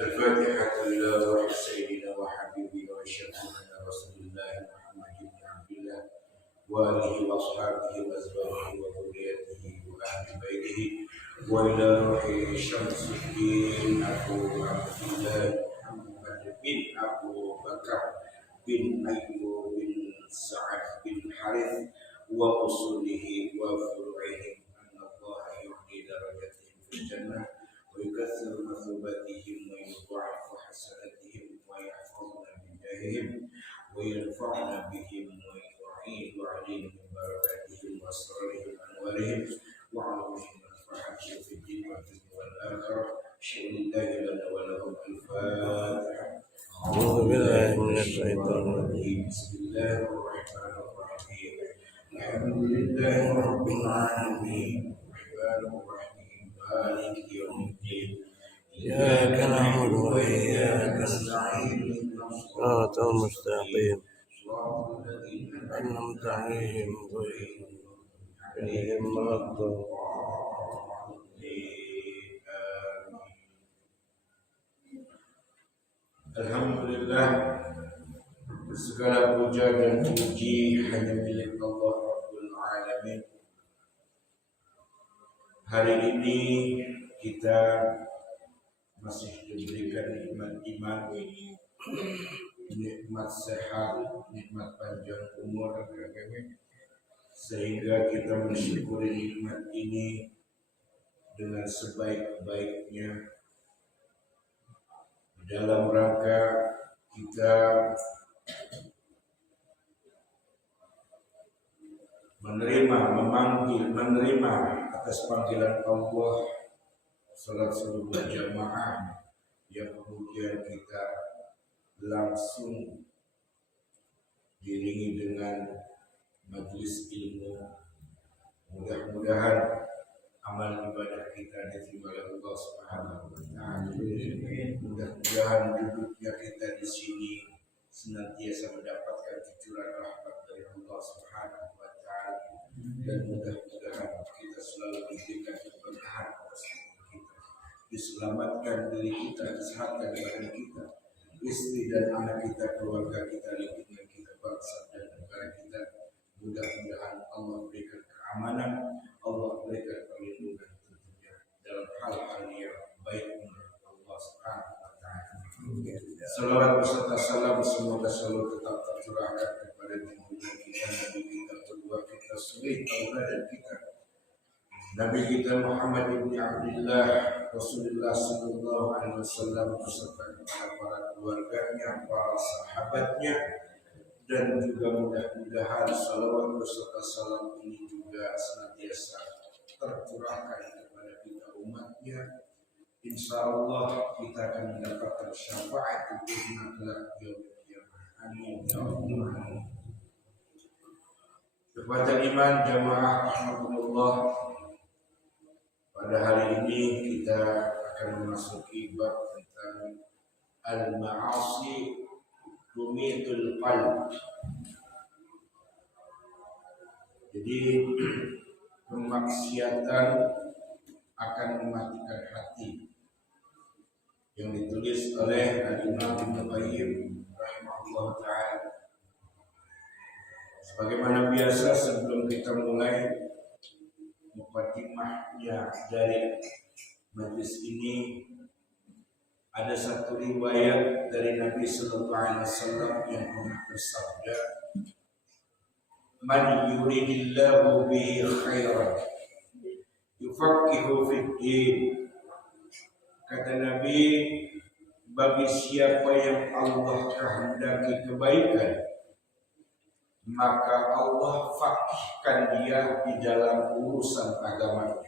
الفاتحة لله روح سيدنا وحبيبنا وشفيعنا رسول الله محمد بن عبد الله وآله وأصحابه وأزواجه وذريته وأهل بيته وإلى روح شمس الدين أبو عبد الله محمد بن أبو بكر بن أيوب بن سعد بن حارث وأصوله وفروعهم أن الله يعلي درجتهم في الجنة ويكثر مثوباتهم ويضاعف حسناتهم ويحفظنا بجاههم وينفعنا بهم ويعيد عليهم من بركاتهم واسرارهم وانوارهم وعلومهم منفعتهم في الدين والاخره شؤون الله لنا ولهم الفاتحه. أعوذ بالله من الشيطان الرجيم. بسم الله الرحمن الرحيم. الحمد لله رب العالمين الرحمن الرحيم مالك يوم الدين إياك نعبد وإياك نستعين صراط المستقيم صراط الذين أنعمت عليهم غير المغضوب Alhamdulillah, segala puja dan puji hanya milik Allah Rabbul Alamin. Hari ini kita masih diberikan nikmat iman, nikmat sehat, nikmat panjang umur, sehingga kita mensyukuri nikmat ini dengan sebaik-baiknya dalam rangka kita menerima atas panggilan Allah salat subuh berjamaah yang kemudian kita langsung diiringi dengan majelis ilmu. Mudah-mudahan amal ibadah kita diterima oleh Allah Subhanahu wa taala. Mudah-mudahan duduknya kita di sini senantiasa mendapatkan cucuran rahmat dari Allah Subhanahu wa taala, dan mudah-mudahan kita selalu diberikan keberkahan atas hidup kita, diselamatkan diri kita, disehatkan badan kita, istri dan anak kita, keluarga kita, lingkungan kita, bangsa dan negara kita. Mudah-mudahan Allah berikan keamanan, Allah berikan perlindungan tentunya dalam hal-hal yang baik menurut Allah Subhanahu wa taala. Salawat beserta salam semoga selalu tetap tercurahkan kepada junjungan kita, Nabi kita, kedua kita, suri tauladan kita, Nabi kita Muhammad bin Abdullah Rasulullah sallallahu alaihi wasallam, beserta kepada para keluarganya, para sahabatnya, dan juga mudah-mudahan salawat beserta salam ini juga senantiasa tercurahkan kepada kita umatnya. Insya Allah kita akan mendapatkan syafaat itu kelak yaumil qiyamah. Amin ya rabbal alamin. Kepada iman jamaah rahmatullah, pada hari ini kita akan memasuki bab tentang al-ma'asi tumitul qalb. Jadi kemaksiatan akan mematikan hati, yang ditulis oleh Al-Imam Ibnu Qayyim rahimahullah ta'ala. Sebagaimana biasa, sebelum kita mulai mukadimahnya dari majlis ini, ada satu riwayat dari Nabi sallallahu alaihi wasallam yang pernah bersabda, "Man yuridillahu bihi khairan yufaqihu fid din." Kata Nabi, bagi siapa yang Allah kehendaki kebaikan, maka Allah faqihkan dia di dalam urusan agamanya.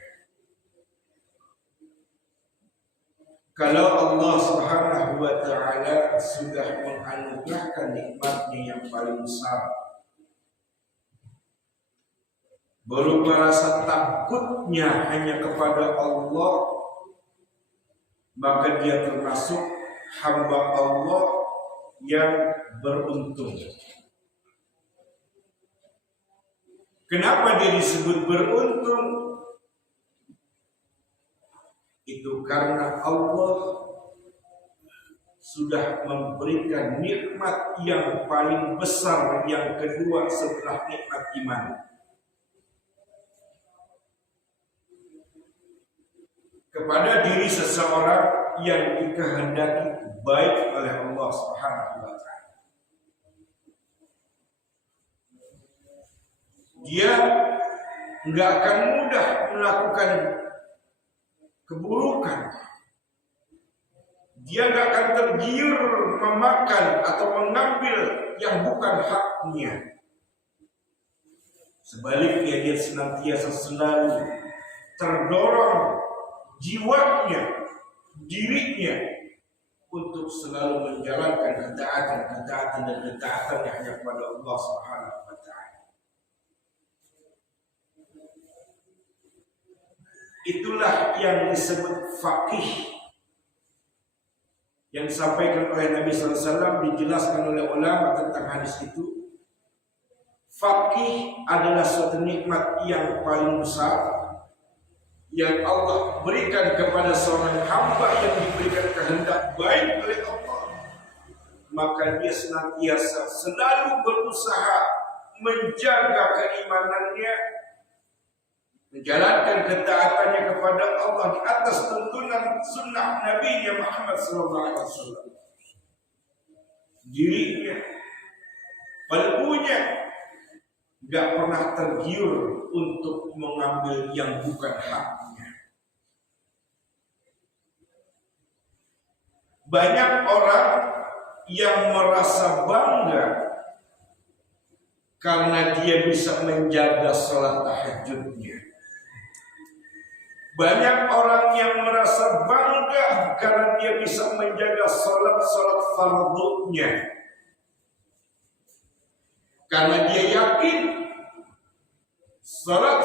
Kalau Allah Subhanahu wa taala sudah menganugerahkan nikmatnya yang paling besar berupa rasa takutnya hanya kepada Allah, maka dia termasuk hamba Allah yang beruntung. Kenapa dia disebut beruntung? Itu karena Allah sudah memberikan nikmat yang paling besar yang kedua setelah nikmat iman. Kepada diri seseorang yang dikehendaki baik oleh Allah Subhanahu wa taala. Dia enggak akan mudah melakukan keburukan. Dia enggak akan tergiur memakan atau mengambil yang bukan haknya. Sebaliknya dia senantiasa selalu terdorong jiwanya, dirinya untuk selalu menjalankan ketaatan dan ketaatannya hanya kepada Allah Subhanahu wa taala. Itulah yang disebut faqih. Yang disampaikan oleh Nabi sallallahu alaihi wasallam, dijelaskan oleh ulama tentang hadis itu. Faqih adalah suatu nikmat yang paling besar yang Allah berikan kepada seorang hamba yang diberikan kehendak baik oleh Allah. Maka dia senantiasa selalu berusaha menjaga keimanannya, menjalankan ketaatannya kepada Allah di atas tuntunan sunnah Nabi Muhammad SAW. Dirinya, kalbunya gak pernah tergiur untuk mengambil yang bukan haknya. Banyak orang yang merasa bangga karena dia bisa menjaga sholat tahajudnya. Banyak orang yang merasa bangga karena dia bisa menjaga sholat fardunya. Karena dia yakin sholat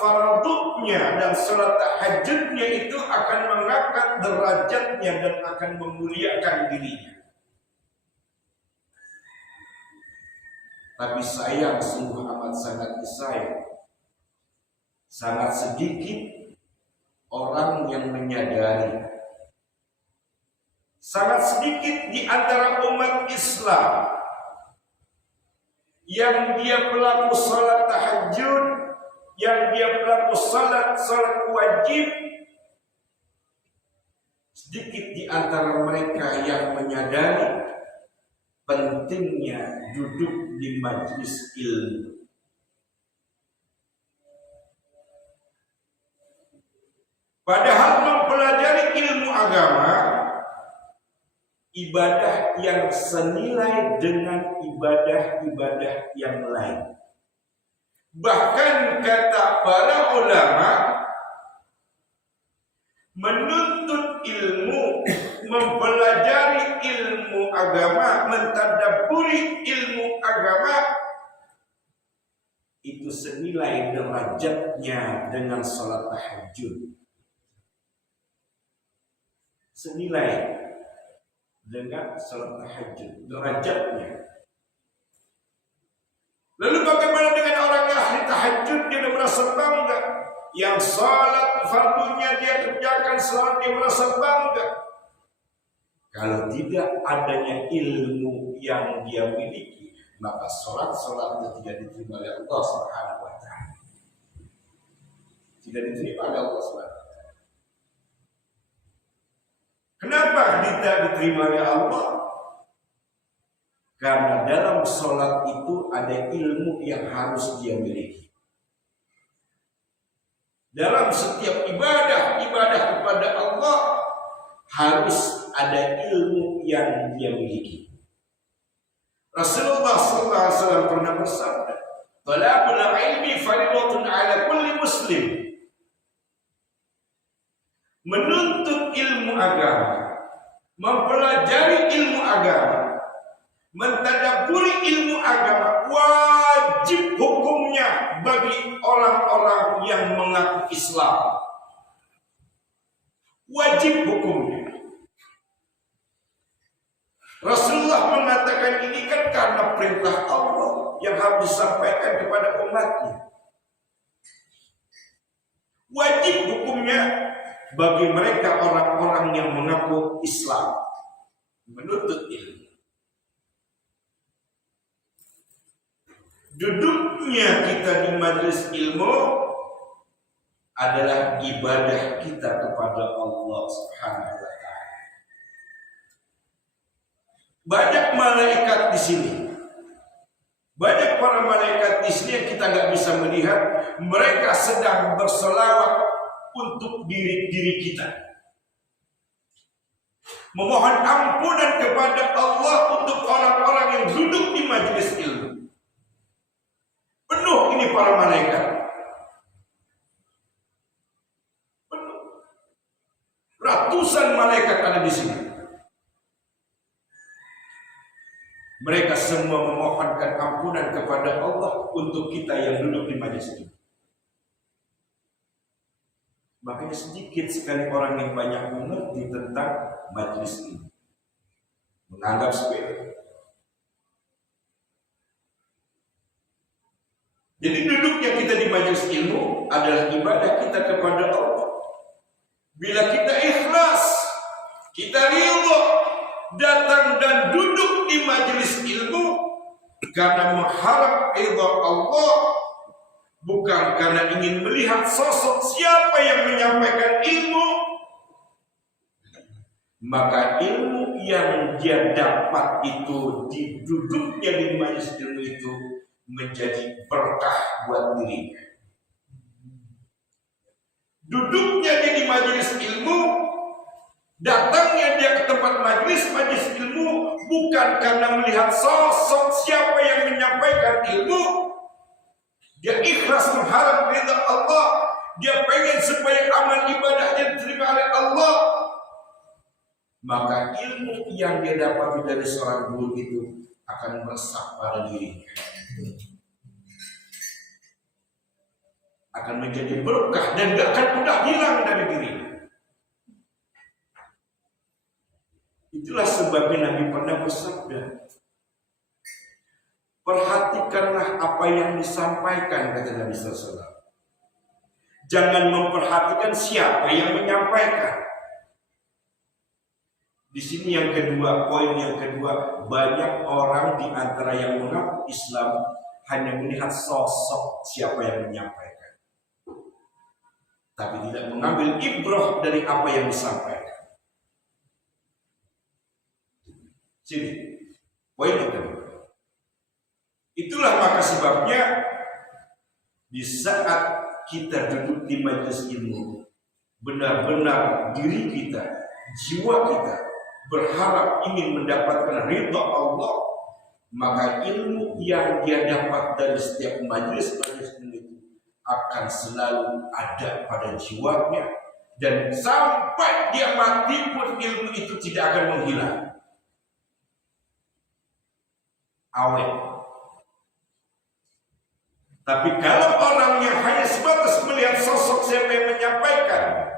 fardunya dan sholat tahajudnya itu akan mengangkat derajatnya dan akan memuliakan dirinya. Tapi sayang, sungguh amat sangat disayang, sangat sedikit orang yang menyadari. Sangat sedikit di antara umat Islam yang dia pelaku salat tahajud, yang dia pelaku salat wajib. Sedikit di antara mereka yang menyadari pentingnya duduk di majelis ilmu. Padahal mempelajari ilmu agama, ibadah yang senilai dengan ibadah-ibadah yang lain. Bahkan kata para ulama, menuntut ilmu, mempelajari ilmu agama, mentadabburi ilmu agama, itu senilai derajatnya dengan sholat tahajud. Senilai dengan salat tahajud derajatnya. Lalu bagaimana dengan orang yang ahli tahajud? Dia merasa bangga. Yang salat fardunya dia kerjakan, salat dia merasa bangga. Kalau tidak adanya ilmu yang dia miliki, maka salat-salatnya tidak diterima oleh Allah Subhanahu wa taala. Tidak diterima oleh Allah Subhanahu. Kenapa tidak diterima oleh Allah? Karena dalam sholat itu ada ilmu yang harus dia miliki. Dalam setiap ibadah kepada Allah harus ada ilmu yang dia miliki. Rasulullah SAW pernah bersabda, "Talabul ilmi fardhatun 'ala kulli muslim." Menuntut ilmu agama, mempelajari ilmu agama, mentadabburi ilmu agama wajib hukumnya bagi orang-orang yang mengaku Islam. Wajib hukumnya. Rasulullah mengatakan ini kan karena perintah Allah yang harus disampaikan kepada umatnya. Wajib hukumnya bagi mereka orang-orang yang mengaku Islam. menuntut ilmu. Duduknya kita di majelis ilmu adalah ibadah kita kepada Allah Subhanahu wa taala. Banyak malaikat di sini. Banyak para malaikat di sini yang kita nggak bisa melihat, mereka sedang berselawat untuk diri kita. Memohon ampunan kepada Allah untuk orang-orang yang duduk di majelis ilmu. Penuh ini para malaikat. Penuh. Ratusan malaikat ada di sini. Mereka semua memohonkan ampunan kepada Allah untuk kita yang duduk di majelis ini. Makanya sedikit sekali orang yang banyak mengerti tentang majelis ini, menganggap sepele. Jadi duduknya kita di majelis ilmu adalah ibadah kita kepada Allah. Bila kita ikhlas, kita ridha datang dan duduk di majelis ilmu karena mengharap ridha Allah, bukan karena ingin melihat sosok siapa yang menyampaikan ilmu, maka ilmu yang dia dapat itu di duduknya di majelis ilmu itu menjadi berkah buat dirinya. Duduknya dia di majelis ilmu, datangnya dia ke tempat majelis ilmu bukan karena melihat sosok siapa yang menyampaikan ilmu. Dia ikhlas mengharap ridha Allah, dia pengen supaya amal ibadahnya diterima oleh Allah. Maka ilmu yang dia dapat dari seorang guru itu akan meresap pada dirinya, akan menjadi berkah dan tidak akan mudah hilang dari dirinya. Itulah sebabnya Nabi pernah bersabda, perhatikanlah apa yang disampaikan, kata Nabi SAW. Jangan memperhatikan siapa yang menyampaikan. Di sini yang kedua, poin yang kedua, banyak orang di antara yang mengaku Islam hanya melihat sosok siapa yang menyampaikan, tapi tidak mengambil ibrah dari apa yang disampaikan. Sini, poin yang kedua. Itulah maka sebabnya di saat kita duduk di majelis ilmu, benar-benar diri kita, jiwa kita berharap ingin mendapatkan ridha Allah, maka ilmu yang dia dapat dari setiap majelis itu akan selalu ada pada jiwanya, dan sampai dia mati pun ilmu itu tidak akan menghilang. Awet. Tapi kalau orang yang hanya sebatas melihat sosok siapa yang menyampaikan,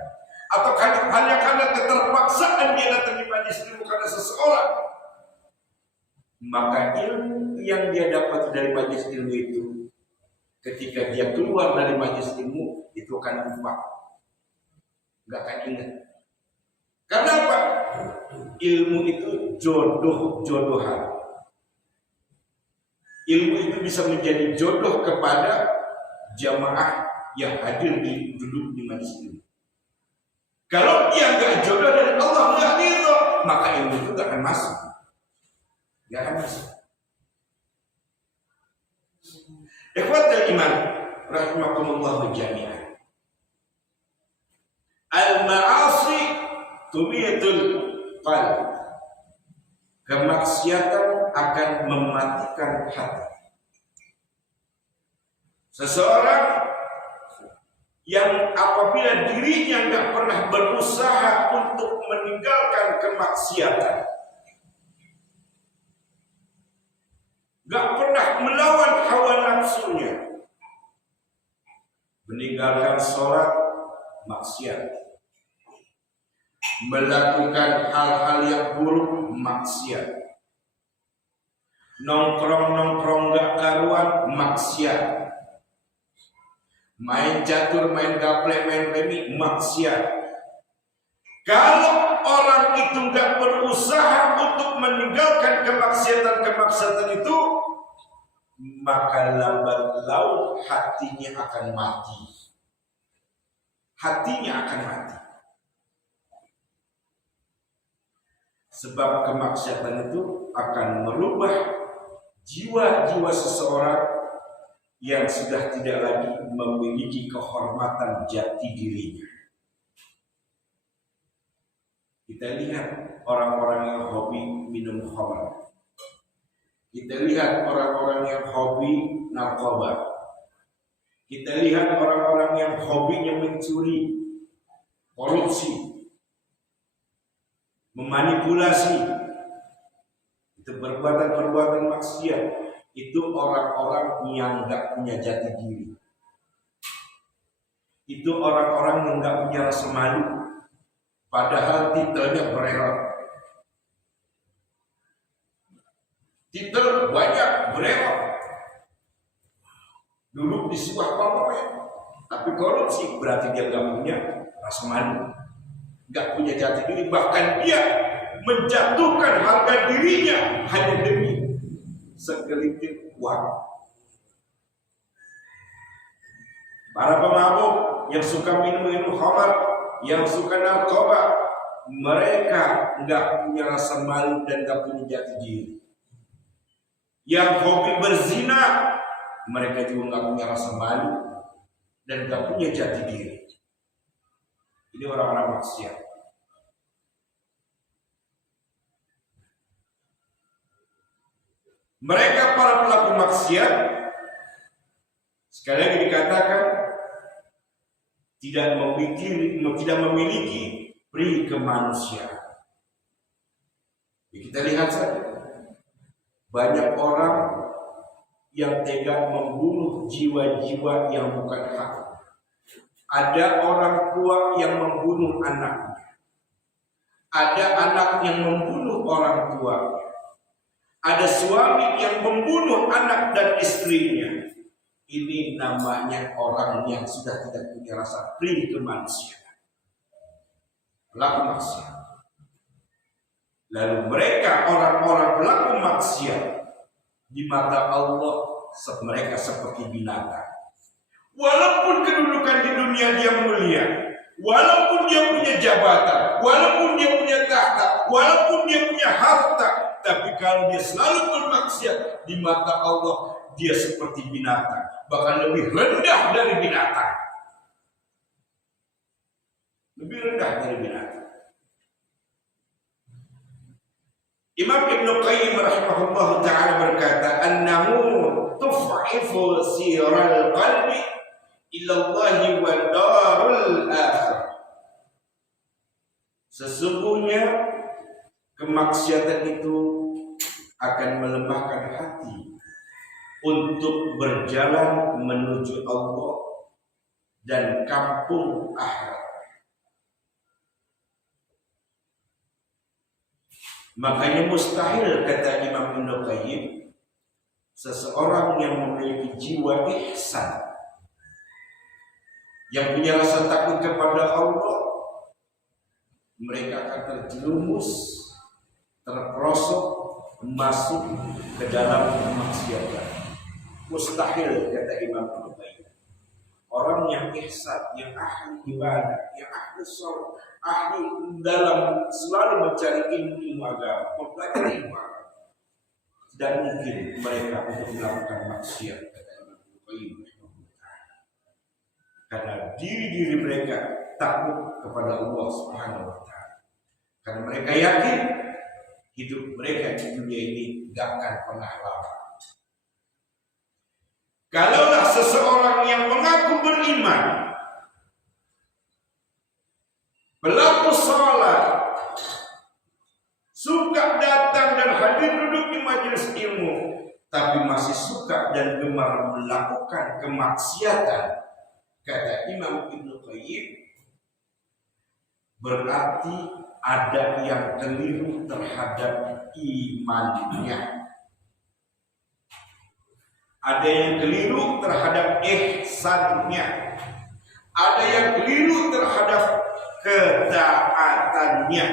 atau hanya karena keterpaksaan dia datang di majelis ilmu karena seseorang, maka ilmu yang dia dapat dari majelis ilmu itu, ketika dia keluar dari majelis ilmu itu akan lupa, nggak akan ingat. Karena apa? Ilmu itu jodoh-jodohan. Ilmu itu bisa menjadi jodoh kepada jamaah yang hadir duduk di majelis ilmu. Kalau dia nggak jodoh dari Allah, nggak ridho, maka ilmu itu nggak akan masuk. Nggak akan masuk. Ikhwatul iman, rahimakumullah jami'an. Al-ma'asi tumiyatul qalb. Kemaksiatan akan mematikan hati. Seseorang yang apabila dirinya nggak pernah berusaha untuk meninggalkan kemaksiatan, nggak pernah melawan hawa nafsunya, meninggalkan sholat maksiat, melakukan hal-hal yang buruk maksiat, nongkrong gak karuan maksiat, main catur, main gaple, main remi maksiat. Kalau orang itu gak berusaha untuk kemaksiatan itu, maka lambat laun hatinya akan mati. Hatinya akan mati. Sebab kemaksiatan itu akan merubah jiwa-jiwa seseorang yang sudah tidak lagi memiliki kehormatan jati dirinya. Kita lihat orang-orang yang hobi minum khamr. Kita lihat orang-orang yang hobi narkoba. Kita lihat orang-orang yang hobinya mencuri, korupsi, memanipulasi. Itu perbuatan-perbuatan maksiat. Itu orang-orang yang nggak punya jati diri. Itu orang-orang yang nggak punya rasa malu. Padahal titelnya bererot. Titel banyak bererot. Duduk di sebuah parlemen, tapi korupsi berarti dia nggak punya rasa malu, nggak punya jati diri. Bahkan dia menjatuhkan harga dirinya hanya demi segelintir uang. Para pemabuk yang suka minum khamar, yang suka narkoba, mereka nggak punya rasa malu dan nggak punya jati diri. Yang hobi berzina, mereka juga nggak punya rasa malu dan nggak punya jati diri. Ini orang-orang maksiat. Mereka para pelaku maksiat, sekali lagi dikatakan, tidak memiliki pri kemanusiaan. Ya, kita lihat saja, banyak orang yang tega membunuh jiwa-jiwa yang bukan hak. Ada orang tua yang membunuh anaknya. Ada anak yang membunuh orang tua. Ada suami yang membunuh anak dan istrinya. Ini namanya orang yang sudah tidak punya rasa pri kemanusiaan. Pelaku maksiat. Lalu mereka orang-orang pelaku maksiat di mata Allah mereka seperti binatang. Walaupun kedudukan di dunia dia mulia, walaupun dia punya jabatan, walaupun dia punya tahta, walaupun dia punya harta, tapi kalau dia selalu bermaksiat di mata Allah, dia seperti binatang, bahkan lebih rendah dari binatang. Lebih rendah dari binatang. Imam Ibn Qayyim rahimahullah ta'ala berkata, annahu tuf'ifu siral qalbi ilallahi wa darul akhir. Sesungguhnya kemaksiatan itu akan melemahkan hati untuk berjalan menuju Allah dan kampung akhirat. Makanya mustahil, kata Imam Ibn Qayyim, seseorang yang memiliki jiwa ihsan, yang punya rasa takut kepada Allah, mereka akan terjerumus, terperosok, masuk ke dalam kemaksiatan. Mustahil, kata Imam Ibn Qayyim. Orang yang ihsan, yang ahli ibadah, yang ahli sholat, ahli dalam selalu mencari ilmu agama, mempelajari ilmu agama, tidak mungkin mereka untuk melakukan maksiat, kata Imam Ibn Qayyim. Karena diri-diri mereka takut kepada Allah Subhanahu wa Ta'ala. Karena mereka yakin hidup mereka di dunia ini tidak akan pernah lama. Kalaulah seseorang yang mengaku beriman, pelaku sholat, suka datang dan hadir duduk di majelis ilmu, tapi masih suka dan gemar melakukan kemaksiatan, kata Imam Ibn Qayyim, berarti ada yang keliru terhadap imannya. Ada yang keliru terhadap ihsannya. Ada yang keliru terhadap ketaatannya.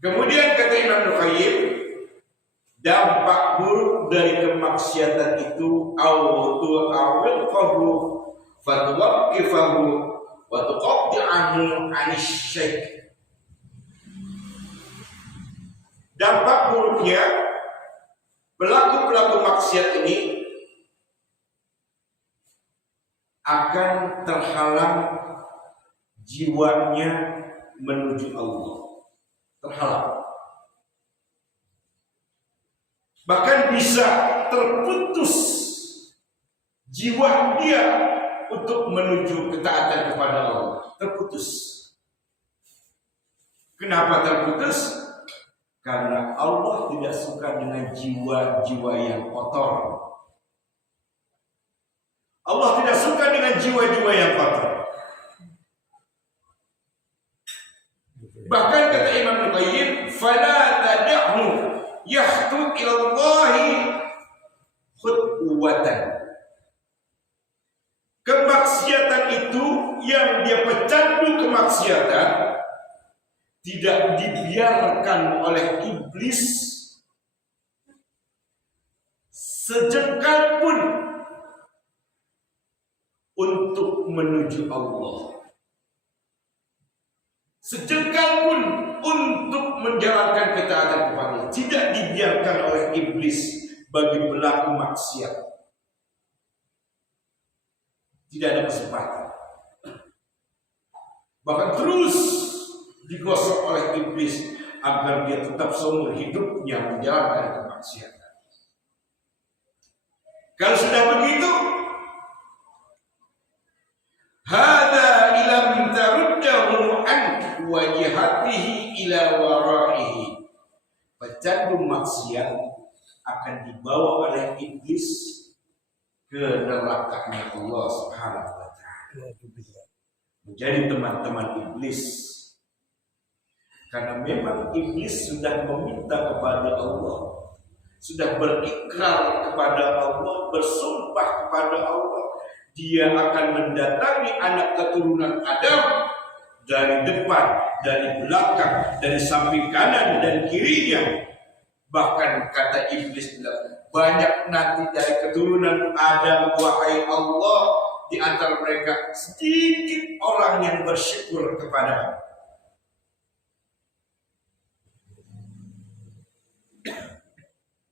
Kemudian kata Imam Al-Qayyim, dampak buruk dari kemaksiatan itu awtu'awilqahu fatuwaqqifahu wa tuqaddi'ahu 'anis syirk. Dampak buruknya pelaku-pelaku maksiat ini akan terhalang jiwanya menuju Allah. Terhalang. Bahkan bisa terputus jiwa dia untuk menuju ketaatan kepada Allah. Terputus. Kenapa terputus? Karena Allah tidak suka dengan jiwa-jiwa yang kotor. Allah tidak suka dengan jiwa-jiwa yang kotor. Bahkan kata Imam Al-Qayyim, "Fala tad'hu yahtu ila Allahi khutwatan." Kemaksiatan itu yang dia pecandu kemaksiatan tidak dibiarkan oleh iblis sejengkal pun untuk menuju Allah. Sejengkal pun untuk menjalankan ketaatan kepada Allah tidak dibiarkan oleh iblis bagi pelaku maksiat. Tidak ada kesempatan. Bahkan terus digosok oleh iblis agar dia tetap seumur hidupnya menjalankan kemaksiatan. Kalau sudah begitu, hadza ilam taruddahu an wajhatihi ila waraihi. Pecandu maksiat akan dibawa oleh iblis ke nerakanya Allah Subhanahu wa taala. Menjadi teman-teman iblis. Karena memang iblis sudah meminta kepada Allah, sudah berikrar kepada Allah, bersumpah kepada Allah, dia akan mendatangi anak keturunan Adam dari depan, dari belakang, dari samping kanan dan kirinya. Bahkan kata iblis, banyak nanti dari keturunan Adam, wahai Allah, di antara mereka sedikit orang yang bersyukur kepada-Mu.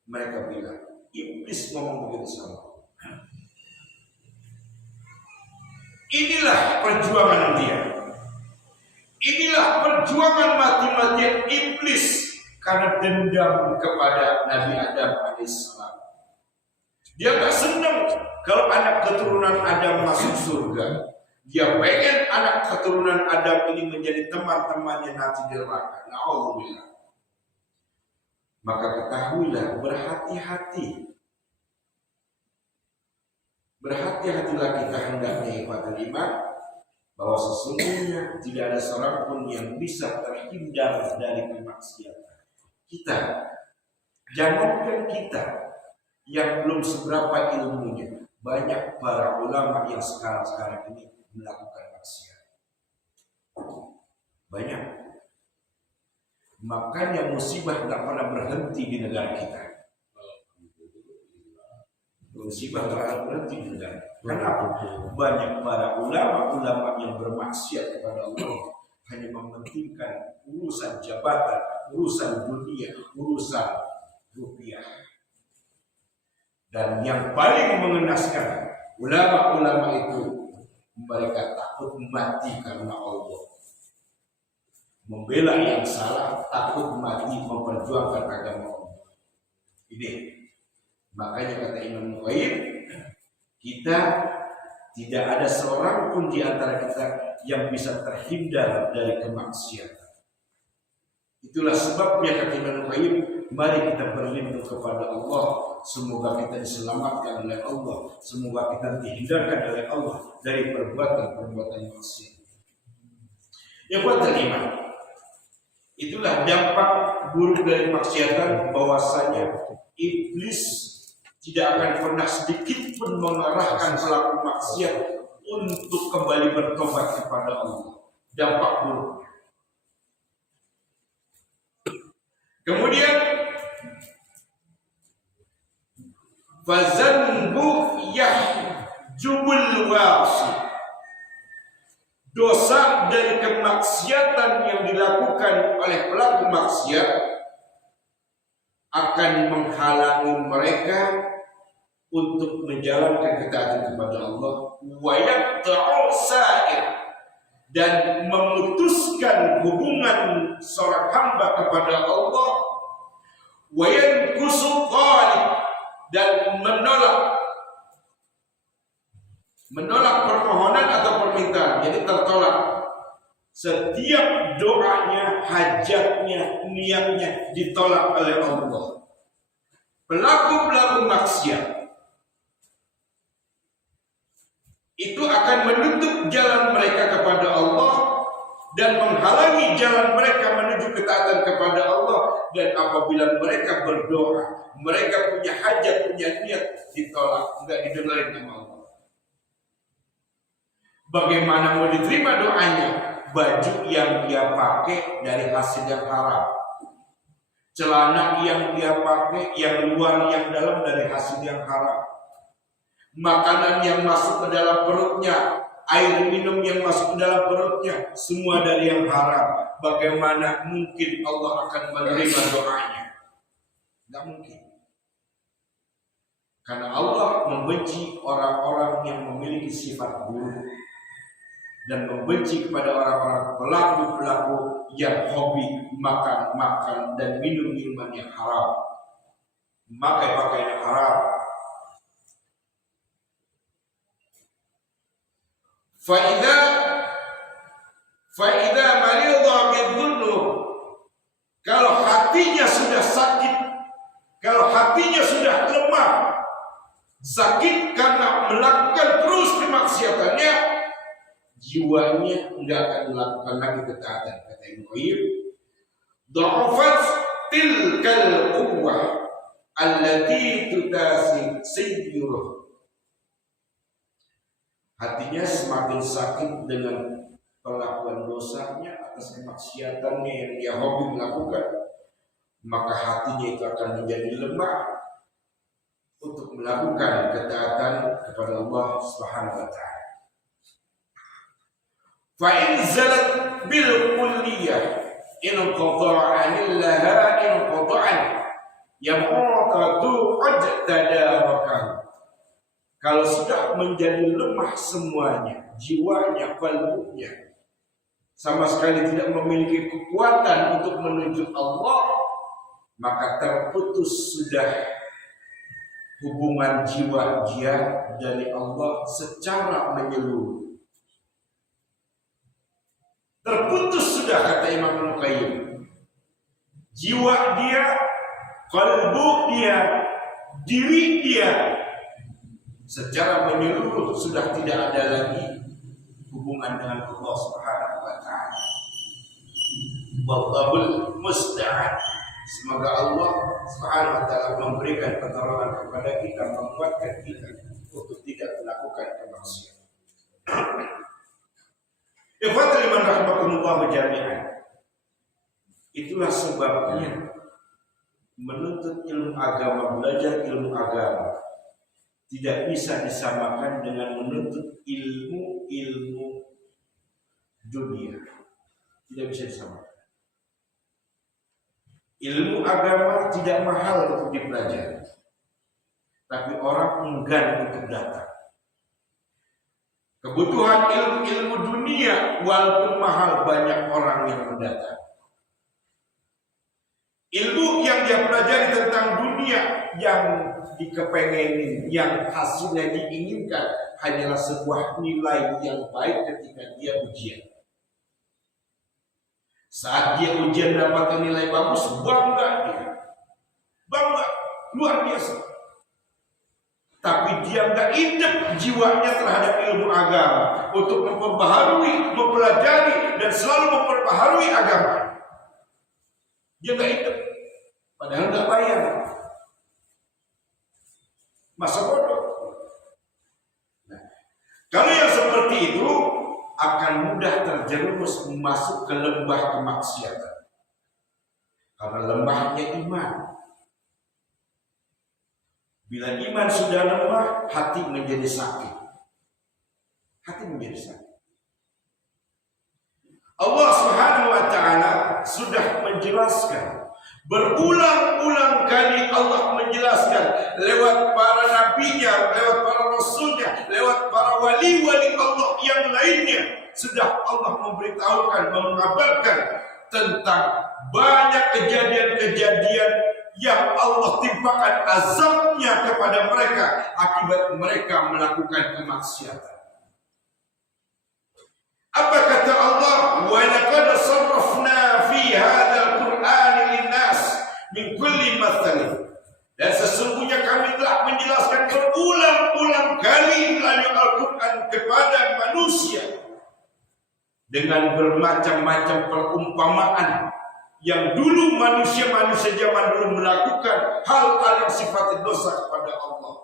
Mereka bilang, iblis ngomong begitu sama. Inilah perjuangan dia. Inilah perjuangan mati-matian iblis karena dendam kepada Nabi Adam alaihissalam. Dia gak senang kalau anak keturunan Adam masuk surga. Dia pengen anak keturunan Adam ini menjadi teman-temannya nanti di neraka. Na'udzubillah. Maka ketahuilah, berhati-hati. Berhati-hatilah kita hendaknya kepada iman, bahwa sesungguhnya tidak ada seorang pun yang bisa terhindar dari kemaksiatan. Kita, jangankan kita yang belum seberapa ilmunya, banyak para ulama yang sekarang ini melakukan maksiat. Banyak. Makanya musibah tak pernah berhenti di negara kita. Musibah tak pernah berhenti di negara. Kenapa? Banyak para ulama-ulama yang bermaksiat kepada Allah, hanya mementingkan urusan jabatan, urusan dunia, urusan rupiah. Dan yang paling mengenaskan, ulama-ulama itu mereka takut mati karena Allah. Membela yang salah, takut mati memperjuangkan agama Allah. Ini makanya kata Imam Al-Qayyim, kita tidak ada seorang pun di antara kita yang bisa terhindar dari kemaksiatan. Itulah sebabnya kata Imam Al-Qayyim, mari kita berlindung kepada Allah. Semoga kita diselamatkan oleh Allah. Semoga kita dihindarkan oleh Allah dari perbuatan-perbuatan maksiat. Yang buat iman. Itulah dampak buruk dari kemaksiatan, bahwasanya iblis tidak akan pernah sedikit pun mengarahkan pelaku maksiat untuk kembali bertobat kepada Allah. Dampak buruk. Fazanbu yahjubul wasi. Dosa dari kemaksiatan yang dilakukan oleh pelaku maksiat akan menghalangi mereka untuk menjalankan ketaatan kepada Allah, wa yaqta'u sa'ir, dan memutuskan hubungan seorang hamba kepada Allah, wa yankusu talib, dan menolak permohonan atau permintaan, jadi tertolak. Setiap doanya, hajatnya, niatnya ditolak oleh Allah. Pelaku-pelaku maksiat itu akan menutup jalan mereka kepada Allah dan menghalangi jalan mereka menuju ketaatan kepada Allah. Dan apabila mereka berdoa, mereka punya hajat, punya niat, ditolak, enggak didengarin sama Allah. Bagaimana mau diterima doanya? Baju yang dia pakai dari hasil yang haram, celana yang dia pakai yang luar yang dalam dari hasil yang haram, makanan yang masuk ke dalam perutnya, air minum yang masuk ke dalam perutnya, semua dari yang haram. Bagaimana mungkin Allah akan menerima doanya? Tidak mungkin. Karena Allah membenci orang-orang yang memiliki sifat buruk dan membenci kepada orang-orang pelaku-pelaku yang hobi makan dan minum minuman yang haram, memakai pakaian yang haram. Fa'idha maridha bidhunub, kalau hatinya sudah sakit, kalau hatinya sudah lemah, sakit karena melakukan terus kemaksiatannya, jiwanya enggak akan melakukan lagi ketaatan. Kata Ibnu Qayyim, dha'afat tilkal quwwah allati tutasi sayyuruh. Hatinya semakin sakit dengan pelakuan dosanya atas kemaksiatannya yang dia hobi melakukan, maka hatinya itu akan menjadi lemah untuk melakukan ketaatan kepada Allah Subhanahu wa taala. Fa in zalat bil kulliyah in qata'an laha in qata'an yamutatu ajtadarakan. Kalau sudah menjadi lemah semuanya, jiwanya, qalbunya, sama sekali tidak memiliki kekuatan untuk menuju Allah, maka terputus sudah hubungan jiwa dia dari Allah secara menyeluruh. Terputus sudah, kata Imam Ibnu Qayyim. Jiwa dia, kalbu dia, diri dia secara menyeluruh sudah tidak ada lagi hubungan dengan Allah Subhanahu wa taala. Wallahul musta'an. Semoga Allah Subhanahu wa taala memberikan pertolongan kepada kita, menguatkan kita untuk tidak melakukan kemaksiatan. Ikhwatul iman rahimakumullah jami'an. Itulah sebabnya menuntut ilmu agama, belajar ilmu agama tidak bisa disamakan dengan menuntut ilmu dunia. Tidak bisa disamakan. Ilmu agama tidak mahal untuk dipelajari, tapi orang enggan untuk datang. Kebutuhan ilmu dunia walaupun mahal, banyak orang yang mendatang. Ilmu yang dia pelajari tentang dunia yang dikepengenin, yang hasilnya diinginkan hanyalah sebuah nilai yang baik ketika dia ujian. Saat dia ujian dapat nilai bagus, bangga dia. Bangga, luar biasa. Tapi dia nggak indep jiwanya terhadap ilmu agama untuk memperbaharui, mempelajari dan selalu memperbaharui agama. Dia nggak indep, padahal nggak bayar. Masa bodoh. Nah, kalau yang seperti itu akan mudah terjerumus masuk ke lembah kemaksiatan, karena lembahnya iman. Bila iman sudah lemah, hati menjadi sakit. Hati menjadi sakit. Allah Subhanahu wa taala sudah menjelaskan, berulang-ulang kali Allah menjelaskan lewat para nabinya, lewat para rasulnya, lewat para wali-wali Allah yang lainnya. Sudah Allah memberitahukan, mengabarkan tentang banyak kejadian-kejadian yang Allah timpakan azabnya kepada mereka akibat mereka melakukan kemaksiatan. Apa kata Allah? Wa laqad sarrafna fi hadzal qur'ani lin-nas min kulli mathalin. Dan sesungguhnya kami telah menjelaskan berulang-ulang kali melalui Al-Qur'an kepada manusia dengan bermacam-macam perumpamaan yang dulu manusia-manusia zaman dulu melakukan hal-hal yang sifatnya dosa kepada Allah.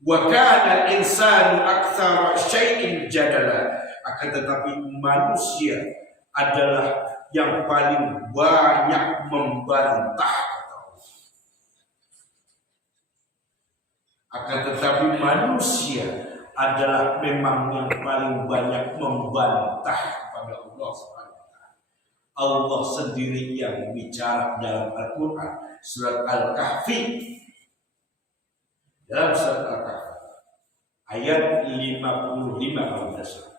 Wa kana al-insanu aktsara syai'in jadala. Akan tetapi manusia adalah yang paling banyak membantah. Akan tetapi manusia adalah memang yang paling banyak membantah kepada Allah Subhanahu wa taala. Allah sendiri yang bicara dalam Al-Qur'an, surat Al-Kahfi. Dalam surat Al-Kahfi ayat 55 kalau tidak salah.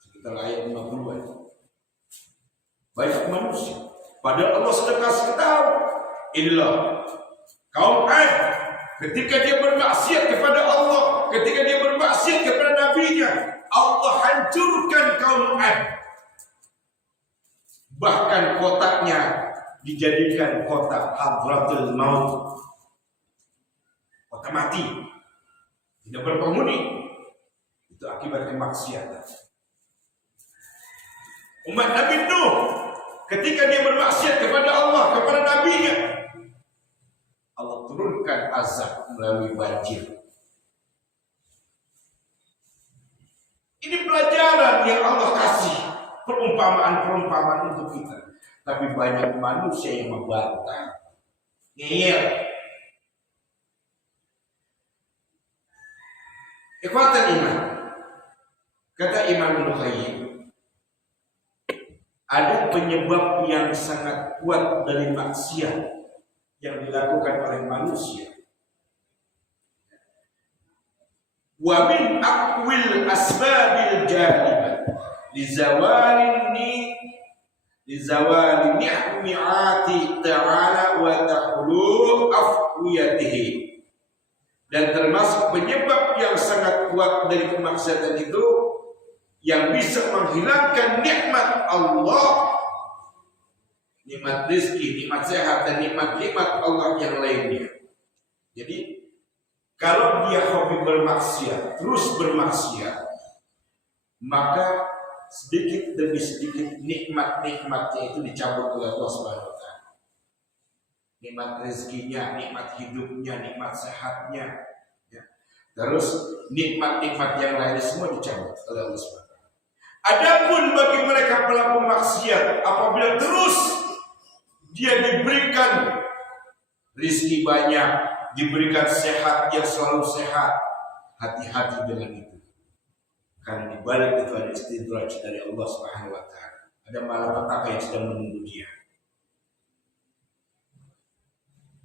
Sekitar ayat 50. Banyak manusia. Padahal Allah sudah kasih tahu. Inilah kaum Ad ketika dia bermaksiat kepada Allah, ketika dia bermaksiat kepada nabinya, Allah hancurkan kaum Ad. Bahkan kotanya dijadikan kota Hadratul Maut, kota mati, tidak berpenghuni. Itu akibat kemaksiatan. Umat Nabi Nuh ketika dia bermaksiat kepada Allah, kepada nabinya, Allah turunkan azab melalui banjir. Ini pelajaran yang Allah kasih, perumpamaan-perumpamaan untuk kita. Tapi banyak manusia yang membantah, ngeyel. Ikhwatul iman, kata Imam Al-Qayyim, ada penyebab yang sangat kuat dari maksiat yang dilakukan oleh manusia. Wa min aqwil asbabil jalibah lizawali ni'mati ta'ala wa tahulu afwiyatihi. Dan termasuk penyebab yang sangat kuat dari kemaksiatan itu yang bisa menghilangkan nikmat Allah, nikmat rezeki, nikmat sehat, dan nikmat-nikmat Allah yang lainnya. Jadi kalau dia hobi bermaksiat, terus bermaksiat, maka sedikit demi sedikit nikmat-nikmatnya itu dicabut oleh Allah Subhanahu wa taala. Nikmat rezekinya, nikmat hidupnya, nikmat sehatnya, ya. Terus nikmat-nikmat yang lain semua dicabut oleh Allah Subhanahu wa taala. Adapun bagi mereka pelaku maksiat, apabila terus dia diberikan rezeki banyak, diberikan sehat yang selalu sehat, hati-hati dengan itu. Karena di balik itu ada istidraj dari Allah Subhanahu wa taala. Ada malapetaka yang sedang menunggu dia.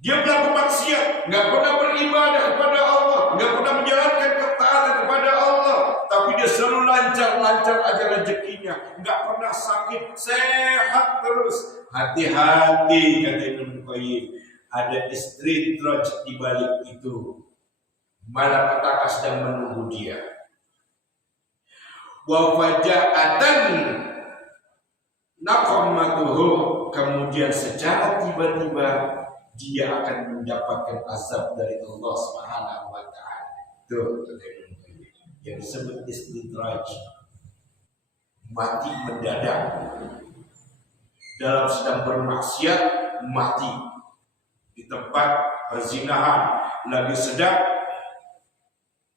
Dia pelaku maksiat, nggak pernah beribadah kepada Allah, nggak pernah menjalankan ketaatan kepada Allah, tapi dia selalu lancar aja rezekinya, nggak pernah sakit, sehat terus. Hati-hati, kata Ibnu Qayyim, ada istidraj di balik itu. Malapetaka sedang menunggu dia. Wa faja'atan naqamatuhu, kemudian secara tiba-tiba dia akan mendapatkan azab dari Allah Subhanahu wa taala. Itu yang disebut istidraj. Mati mendadak. Dalam sedang bermaksiat, mati. Di tempat perzinahan, lagi sedang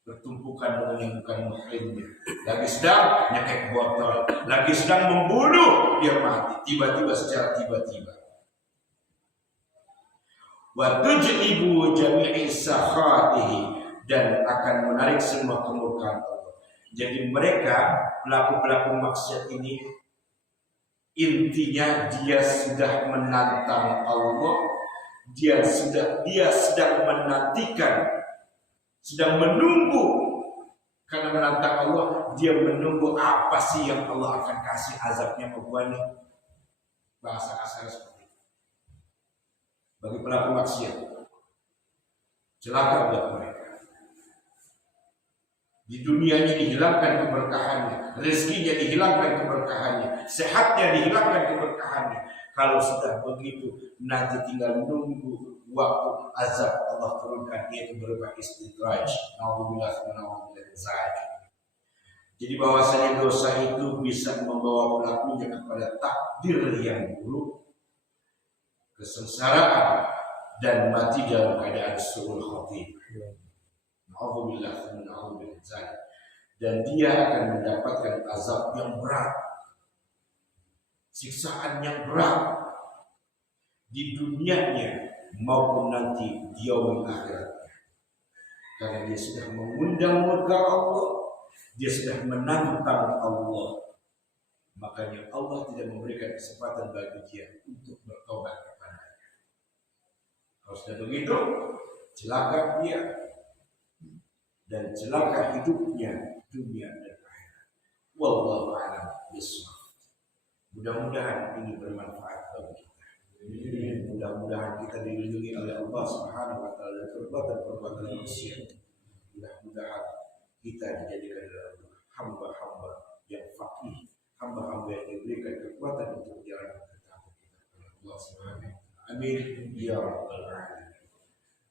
bertumpukan dengan yang bukan muhrimnya, lagi sedang nyekek botol, lagi sedang membunuh, dia mati tiba-tiba, secara tiba-tiba. wa tujlibu jami'i sakhatihi, dan akan menarik semua kemurkaan Allah. Jadi mereka pelaku-pelaku maksiat ini intinya dia sudah menantang Allah, dia sedang menantikan, sedang menunggu, karena menantang Allah, dia menunggu apa sih yang Allah akan kasih azabnya ke gua nih. Bahasa kasar seperti itu. Bagi pelaku maksiat, celaka buat mereka. Di dunianya dihilangkan keberkahannya, rezekinya dihilangkan keberkahannya, sehatnya dihilangkan keberkahannya. Kalau sudah begitu, nanti tinggal menunggu waktu azab Allah turunkan, yaitu berupa istidraj. Nauzubillah min dzalik. Jadi bahwasanya dosa itu bisa membawa pelakunya kepada takdir yang buruk, kesengsaraan, dan mati dalam keadaan suul khotimah. Dan dia akan mendapatkan azab yang berat, siksaan yang berat di dunianya maupun nanti di yaumul akhirat, karena dia sudah mengundang murka Allah, dia sudah menantang Allah. Makanya Allah tidak memberikan kesempatan bagi dia untuk bertobat kepadanya. Kalau sudah begitu, celaka dia dan celaka hidupnya dunia dan akhirat. Wallahu a'lam bishawab. Mudah-mudahan ini bermanfaat bagi kita. Mudah-mudahan kita dilindungi oleh Allah Subhanahu wa taala dari perbuatan-perbuatan maksiat. Mudah-mudahan kita dijadikan dalam hamba-hamba yang faqih, hamba-hamba yang diberikan kekuatan untuk jalan ketaatan kita kepada Allah Subhanahu wa taala. Amin ya rabbal alamin.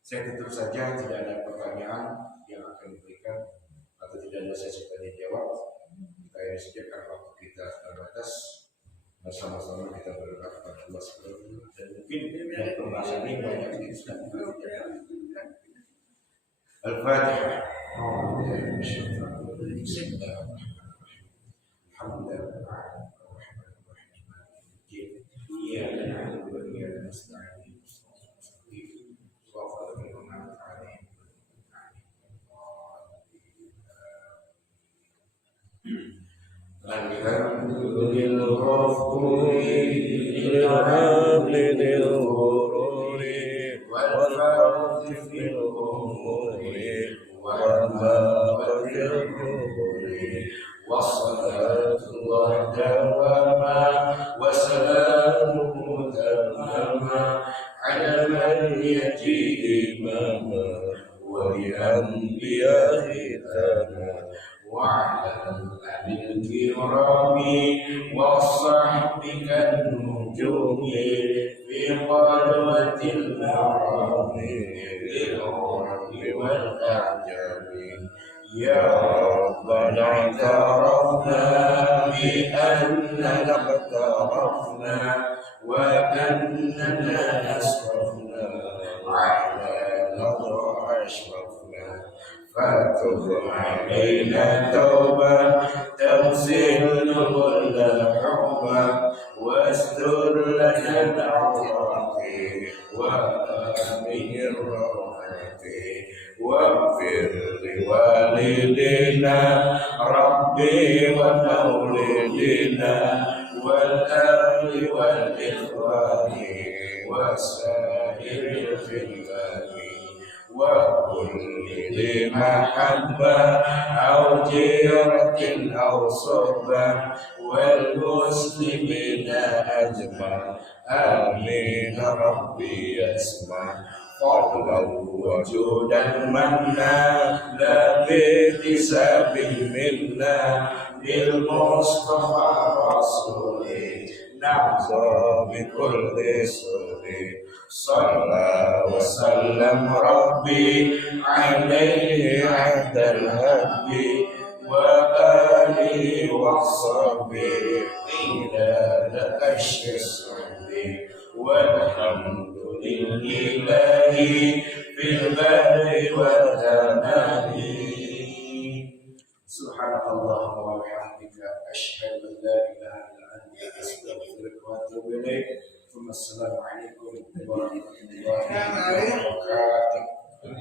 Saya tutup saja, tidak ada pertanyaan yang akan diberikan atau tidak ada sesi tanya jawab. Kita ini sediakan waktu kita terbatas, bersama-sama kita berdoa kepada Allah Subhanahu wa taala. Dan mungkin dari pembahasan ini banyak yang sudah kita lakukan. Al-Fatihah. الغفور للعبد للغرور والفوز في الأمور والمغفر الجبور والصلاة الله دوما وسلامه تماما على من يأتي إماما ولأنبيائه تماما وعلى الأهل الكرام والصحب كالنجوم في قدوة المرام للغرب والأعجم. يا ربنا اعترفنا بأننا اقترفنا وأننا أسرفنا على نظر أشرفنا فتب علينا توبة تغسل كل حبة واستر لنا العورات وآمن الروحات واغفر لوالدينا ربي ومولدنا والأهل والإخوان وسائر الخلان وكل ذي محبة أو جيرة أو صحبة والمسلمين أجمع آمين ربي يسمع فضلا وجودا منا لا باحتساب منا بالمصطفى رسوله نحظى بكل سر صلى وسلم ربي عليه عهد الهب وآله وصحبه إلى كشف الصحب والحمد لله في البر والأمان. سبحانك اللهم وبحمدك أشهد أن لا إله إلا أنت أستغفرك وأتوب إليك. ثم السلام عليكم ورحمة الله warahmatullahi wabarakatuh.